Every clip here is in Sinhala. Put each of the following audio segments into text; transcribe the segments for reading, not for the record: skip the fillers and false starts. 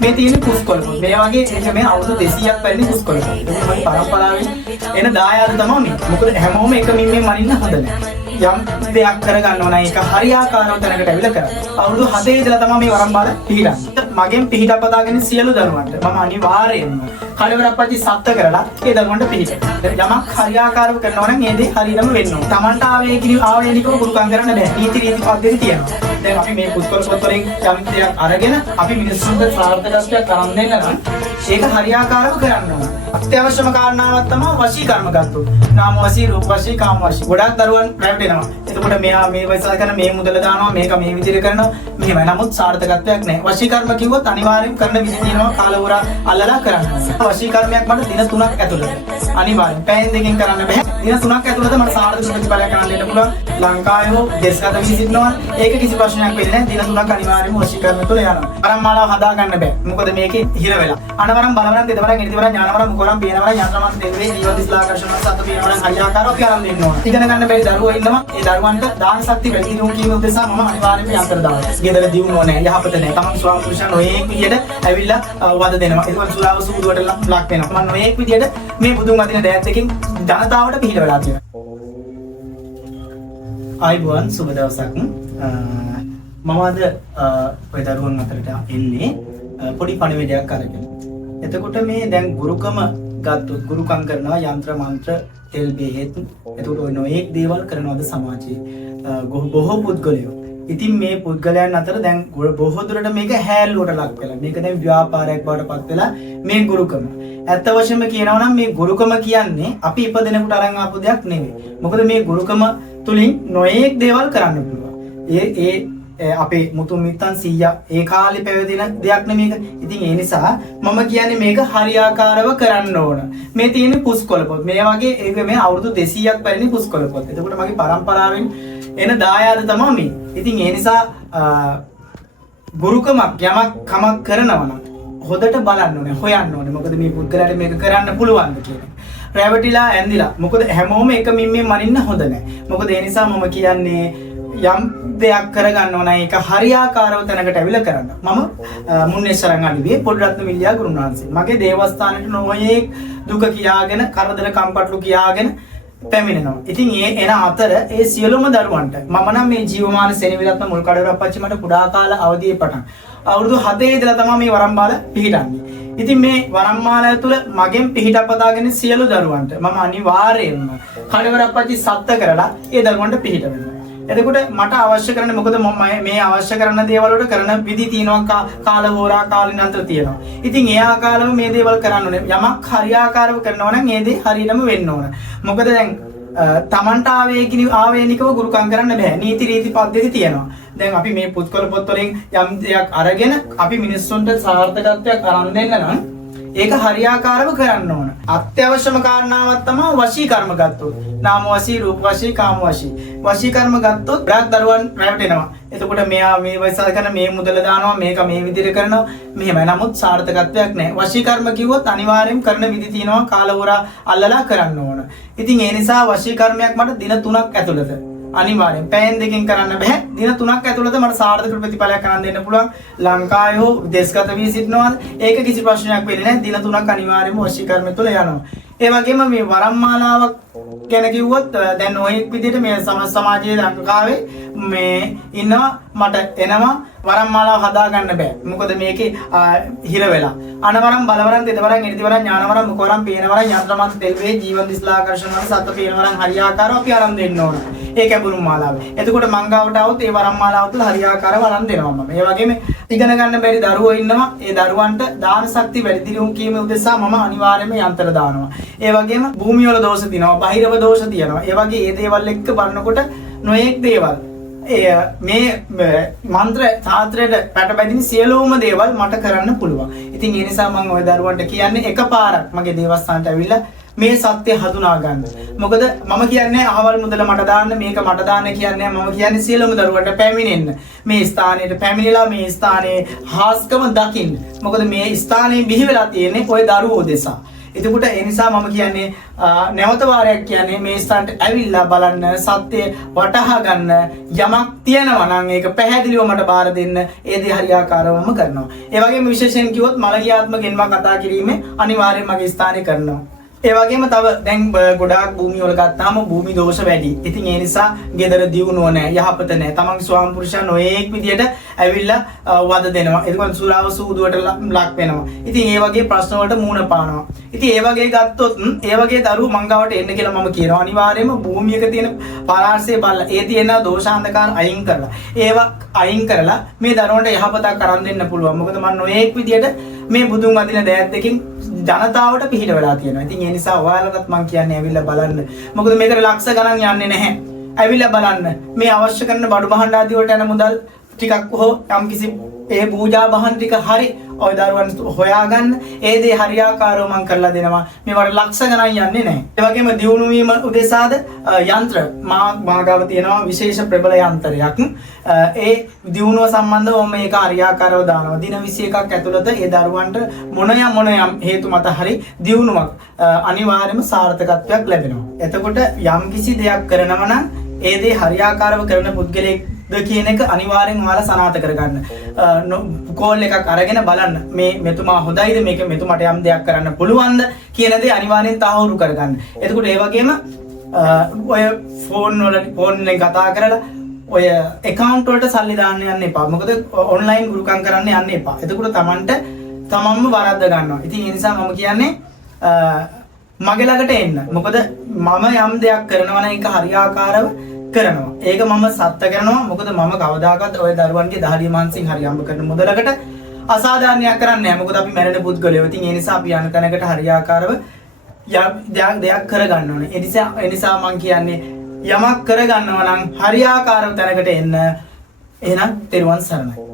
මේ තියෙන කුස්කොළ පොත්. මේ වගේ ඒක මේ අවුරුදු 200ක් පැරණි කුස්කොළ පොත්. ඒක මගේ පරම්පරාවෙන් එන දායාද තමයි මේ. මොකද හැමෝම එක මිම්මෙන් මනින්න හොඳ නැහැ. යම් දෙයක් කරගන්න ඕන ඒක හරියාකාරව තැනකට ඇවිල්ලා කරන්න. අවුරුදු 7 ඉඳලා තමයි මේ වරම්බාල පිළිගන්නේ. මගෙන් පිළිහිටක් පදාගෙන සියලු දරුවන්ට මම අනිවාර්යයෙන්ම කලවරප්පච්චි සත්‍ය කරලා ඒ දරුවන්ට පිළිහිට. යමක් හරියාකාරව කරනවා නම් ඒ දේ හරියටම වෙන්න ඕන. Tamanට ආවේනිකව ගුරුකම් කරන්න බෑ. නීති රීති පද්ධති තියෙනවා. දැන් අපි මේ පුස්කොළ පොත් වලින් යම් දෙයක් අරගෙන අපි මිනිස්සුන්ට සාර්ථකත්වයක් කරන් දෙන්න නම් ඒක හරියාකාරව කරන්න ඕන. අත්‍යවශ්‍යම කාරණාවක් තමයි වශී කර්ම ගත්තොත්. නාම වශී, රූප වශී, කාම වශී. ගොඩක් දරුවන් රැවටෙනවා. එතකොට මෙයා මේ වයසට කරන මේ මුදල දානවා, මේක මේ විදිහට කරනවා. මෙහෙමයි. නමුත් සාර්ථකත්වයක් නැහැ. වශී කර්ම කිව්වොත් අනිවාර්යෙන් කරන විදිහ තියෙනවා. කාලවුරා අල්ලලා කරන්න. වශී කර්මයක් මට දින 3ක් ඇතුළත. අනිවාර්යෙන්. පැයෙන් දෙකකින් කරන්න බෑ. දින 3ක් ඇතුළත මට සාර්ථක ප්‍රතිඵලයක් ගන්න දෙන්න පුළුවන්. ලංකාවේ හෝ දේශගත විසිටනවා. ඒක කිසි ප්‍රශ්නයක් වෙන්නේ නැහැ. දින 3ක් අනිවාර්යෙන්ම වශී කර්ම තුළ යනවා. පරම්මාලාව හදා ගන්න බෑ. මොකද මේකේ හිර වෙලා. අනවරම් බලවරම් දෙදවරම් ඉරිදිවරම් ඥානවරම් මුකවරම් පේනවරම් යන්ත්‍රමත් දෙන්නේ ජීවදිස්ලාකර්ෂණ සත්ත්ව පේනවරම් හරියාකාරව අපි අරන් දෙන්න ඕන. ඉගෙන ගන්න බැරි දරුවෝ ඉන්නවා. ඒ දරුවන්ට දාන ශක්තිය වැඩි දියුණු කිරීම උදෙසා මම අනිවාර්යයෙන්ම යන්ත්‍ර දානවා. ගෙදර දියුණුව නැහැ, යහපත නැහැ. තමන් ස්වාම පුරුෂයන් ඔයේක් විදියට ඇවිල්ලා වද දෙනවා. ඒක සුරාව සූදුවට ලක් වෙනවා. මම ඔයේක් විදියට මේ බුදුන් වදින දෑත් එකකින් ජනතාවට පිළිහිට වෙලා තියෙනවා. ආයිබෝන් සුබ දවසක්. මම අද ඔය දරුවන් අතරට එන්නේ පොඩි පණිවිඩයක් අරගෙන. එතකොට මේ දැන් ගුරුකම ගත්තොත් ගුරුකම් කරනවා යంత్ర මන්ත්‍ර තෙල් බෙහෙත්. එතකොට ඔය නොඑක් දේවල් කරනවාද සමාජයේ බොහෝ පුද්ගලයෝ. ඉතින් මේ පුද්ගලයන් අතර දැන් බොහෝ දුරට මේක හැල්ලුවට ලක් වෙලා. මේක දැන් ව්‍යාපාරයක් බවට පත් වෙලා මේ ගුරුකම. ඇත්ත වශයෙන්ම කියනවා නම් මේ ගුරුකම කියන්නේ අපි ඉපදෙනකොට අරන් ආපු දෙයක් නෙවෙයි. මොකද මේ ගුරුකම තුලින් නොඑක් දේවල් කරන්න පුළුවන්. අපේ මුතුන් මිත්තන් 100 ඒ කාලේ පැවතින දෙයක් නෙමේක. ඉතින් ඒ නිසා මම කියන්නේ මේක හරියාකාරව කරන්න ඕන. මේ තියෙන පුස්කොළ පොත්. මේ වගේ ඒක මේ අවුරුදු 200ක් පැරණි පුස්කොළ පොත්. එතකොට මගේ පරම්පරාවෙන් එන දායාද තමයි මේ. ඉතින් ඒ නිසා ගුරුකමක් යමක් කමක් කරනවා නම් හොදට බලන්න ඕනේ, හොයන්න ඕනේ. මොකද මේ පුද්ගලයාට මේක කරන්න පුළුවන්ද කියලා. රැවටිලා ඇඳිලා. මොකද හැමෝම එක මිම්මෙන් මනින්න හොඳ නැහැ. මොකද ඒ නිසා මම කියන්නේ යම් දෙයක් කරගන්න ඕන ඒක හරියාකාරව තැනකට ඇවිල්ලා කරන්න. මම මුන්නේශ්වරන් අලිවියේ පොඩ්ඩරත්න විල්‍යා ගුරුනාන්සේ. මගේ දේවස්ථානෙට නොයේ දුක කියාගෙන, කරදර කම්පට්ලු කියාගෙන පැමිණෙනවා. ඉතින් ඒ එන අතර ඒ සියලුම දරුවන්ට මම නම් මේ ජීවමාන සෙනවිරත්න මුල් කඩවරප්පච්චි මට කුඩා කාල අවදියේ පටන් අවුරුදු 7 ඉඳලා තමයි මේ වරම්බාල පිහිටන්නේ. ඉතින් මේ වරම්මාලය තුල මගෙන් පිහිටක් පදාගෙන සියලු දරුවන්ට මම අනිවාර්යයෙන්ම කඩවරප්පච්චි සත්‍ය කරලා ඒ දරුවන්ට පිහිට වෙනවා. එතකොට මට අවශ්‍ය කරන්නේ මොකද මම මේ අවශ්‍ය කරන දේවල් වලට කරන විදි තියෙනවා, කාල හෝරා කාලිනන්තර තියෙනවා. ඉතින් ඒ ආකාරව මේ දේවල් කරන්න ඕනේ. යමක් හරියාකාරව කරනවා නම් ඒ දේ හරියටම වෙන්න ඕන. මොකද දැන් Tamanට ආවේනිකව ගුරුකම් කරන්න බෑ. නීති රීති පද්ධති තියෙනවා. දැන් අපි මේ පුස්කොළ පොත් වලින් යම් දෙයක් අරගෙන අපි මිනිස්සුන්ට සාර්ථකත්වයක් අරන් දෙන්න නම් ඒක හරියාකාරව කරන්න ඕන. අත්‍යවශ්‍යම කාරණාවක් තමයි වශී කර්ම ගත්තොත්. නාම වශී, රූප වශී, කාම වශී. වශී කර්ම ගත්තොත් බ්‍රහ්ම දරුවන් රැවටෙනවා. එතකොට මෙයා මේ වයසට කරන මේ මුදල දානවා, මේක මේ විදිහට කරනවා. මෙහෙමයි. නමුත් සාර්ථකත්වයක් නැහැ. වශී කර්ම කිව්වොත් අනිවාර්යෙන් කරන විදි තියෙනවා. කාලවුරා අල්ලලා කරන්න ඕන. ඉතින් ඒ නිසා වශී කර්මයක් මට දින 3ක් ඇතුළත අනිවාර්යෙන් පැයෙන් දෙකකින් කරන්න බෑ. දින 3ක් ඇතුළත මට සාර්ථක ප්‍රතිඵලයක් ගන්න දෙන්න පුළුවන්. ලංකාවේ හෝ දේශගත වී සිටිනවා. ඒක කිසි ප්‍රශ්නයක් වෙන්නේ නැහැ. දින 3ක් අනිවාර්යයෙන්ම වශී කර්ම තුළ යනවා. ඒ වගේම මේ වරම්මාලාවක් ගැන කිව්වොත් දැන් ඔය විදිහට මේ සමාජයේ ලංකාවේ මේ ඉන්නවා මට එනවා වරම්මාලාව හදා ගන්න බෑ. මොකද මේකේ හිර වෙලා. අනවරම් බලවරම් දෙදවරම් ඉරිදිවරම් ඥානවරම් මුකවරම් පේනවරම් යන්ත්‍රමත් තෙල්වේ ජීවදිස්ලාකර්ෂණ වල සත්ත්ව පේනවරම් හරියාකාරව අපි අරන් දෙන්න ඕන. ඒ කැඹුරු මාලාව. එතකොට මංගාවට આવුත් ඒ වරම්මාලාව තුළ හරියාකාරව අරන් දෙනවා මම. ඒ වගේම ඉගෙන ගන්න බැරි දරුවෝ ඉන්නවා. ඒ දරුවන්ට දාන ශක්තිය වැඩි දියුණු කිරීම උදෙසා මම අනිවාර්යයෙන්ම යන්ත්‍ර දානවා. ඒ වගේම භූමිය වල දෝෂ තියෙනවා, බාහිරව දෝෂ තියෙනවා. ඒ වගේ ඒ දේවල් එක්ක බලනකොට නොඑක් දේවල් මේ මන්ත්‍ර තාත්‍රයට පැටබැදින සියලුම දේවල් මට කරන්න පුළුවන්. ඉතින් ඒ නිසා මම ওই දරුවන්ට කියන්නේ එකපාරක් මගේ දේවස්ථානට ඇවිල්ලා මේ සත්‍ය හඳුනා ගන්න. මොකද මම කියන්නේ අහවල් මුදල මට දාන්න, මේක මට දාන්න කියන්නේ මම කියන්නේ සියලුම දරුවන්ට පැමිණෙන්න. මේ ස්ථානයට පැමිණිලා මේ ස්ථානයේ හාස්කම දකින්න. මොකද මේ ස්ථානයේ බිහි වෙලා තියෙන්නේ ওই දරුවෝ දෙසා. එතකොට ඒ නිසා මම කියන්නේ නැවත වාරයක් කියන්නේ මේ ස්ථානට ඇවිල්ලා බලන්න සත්‍ය වටහා ගන්න යමක් තියෙනවා නම් ඒක පැහැදිලිව මට බාර දෙන්න ඒ දේ හරියාකාරවම කරනවා. ඒ වගේම විශේෂයෙන් කිව්වොත් මලගියාත්ම ගෙන්වා කතා කිරීමේ අනිවාර්යයෙන් මගේ ස්ථානේ කරනවා. ඒ වගේම තව දැන් ගොඩාක් භූමි වල ගත්තාම භූමි දෝෂ වැඩි. ඉතින් ඒ නිසා ගෙදර දියුණුව නැහැ, යහපත නැහැ. තමන්ගේ ස්වාම පුරුෂයා නොයේක් විදියට ඇවිල්ලා වද දෙනවා. එතකොට සුරාව සූදුවට ලක් වෙනවා. ඉතින් ඒ වගේ ප්‍රශ්න වලට මූණ පානවා. ඉතින් ඒ වගේ ගත්තොත් ඒ වගේ දරුවෝ මංගාවට එන්න කියලා මම කියනවා. අනිවාර්යයෙන්ම භූමියක තියෙන පරාර්ශය බලලා ඒ තියෙන දෝෂාන්ධකාර අයින් කරලා ඒවා අයින් කරලා මේ දරුවන්ට යහපතක් කරන් දෙන්න පුළුවන්. මොකද මම නොයේක් විදියට මේ බුදුන් අදින දෑත් දෙකකින් ජනතාවට පිහිට වෙලා තියෙනවා. ඉතින් ඒ නිසා ඔයාලටත් මම කියන්නේ ඇවිල්ලා බලන්න. මොකද මේකට ලක්ෂ ගණන් යන්නේ නැහැ. ඇවිල්ලා බලන්න. මේ අවශ්‍ය කරන බඩු බහඬ ආදී වලට යන මුදල් ටිකක් හෝ යම්කිසි ඒ පූජා බහන් ටික හරි ඔය දරුවන් හොයාගන්න. ඒ දේ හරියාකාරව මම කරලා දෙනවා. මේවට ලක්ෂ ගණන් යන්නේ නැහැ. ඒ වගේම දියුණු වීම උදෙසාද යන්ත්‍ර මාගාව තියෙනවා විශේෂ ප්‍රබල යන්ත්‍රයක්. ඒ දියුණුව සම්බන්ධව මම මේක හරියාකාරව දානවා. දින 21ක් ඇතුළත ඒ දරුවන්ට මොන යම් හේතු මත හරි දියුණුවක් අනිවාර්යයෙන්ම සාර්ථකත්වයක් ලැබෙනවා. එතකොට යම්කිසි දෙයක් කරනවා නම් ඒ දේ හරියාකාරව කරන පුද්ගලයෙක් කියන එක අනිවාර්යෙන් ඔයාලා සනාථ කරගන්න. කෝල් එකක් අරගෙන බලන්න මේ මෙතුමා හොඳයිද, මේක මෙතුමාට යම් දෙයක් කරන්න පුළුවන්ද කියන දේ අනිවාර්යෙන් තහවුරු කරගන්න. එතකොට ඒ වගේම ඔය ෆෝන් එකෙන් කතා කරලා ඔය account වලට සල්ලි දාන්න යන්න එපා. මොකද online ගුරුකම් කරන්න යන්න එපා. එතකොට Tamanට තමන්ම වරද්ද ගන්නවා. ඉතින් ඒ නිසා මම කියන්නේ මගේ ළඟට එන්න. මොකද මම යම් දෙයක් කරනවා නම් ඒක හරියාකාරව කරනවා. ඒක මම සත්‍ය කරනවා. මොකද මම කවදාකවත් ඔය දරුවන්ගේ දහඩිය මානසින් හරි හම්බ කරන මුදලකට අසාධාරණයක් කරන්නේ නැහැ. මොකද අපි මැරෙන පුද්ගලයෝ. ඉතින් ඒ නිසා අපි යන තැනකට හරියාකාරව දෙයක් කරගන්න ඕනේ. ඒ නිසා මම කියන්නේ යමක් කරගන්නවා නම් හරියාකාරව තැනකට එන්න. එහෙනම් තෙරුවන් සරණයි.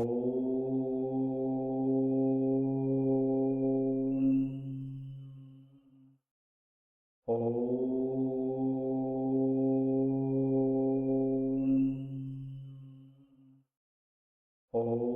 Oh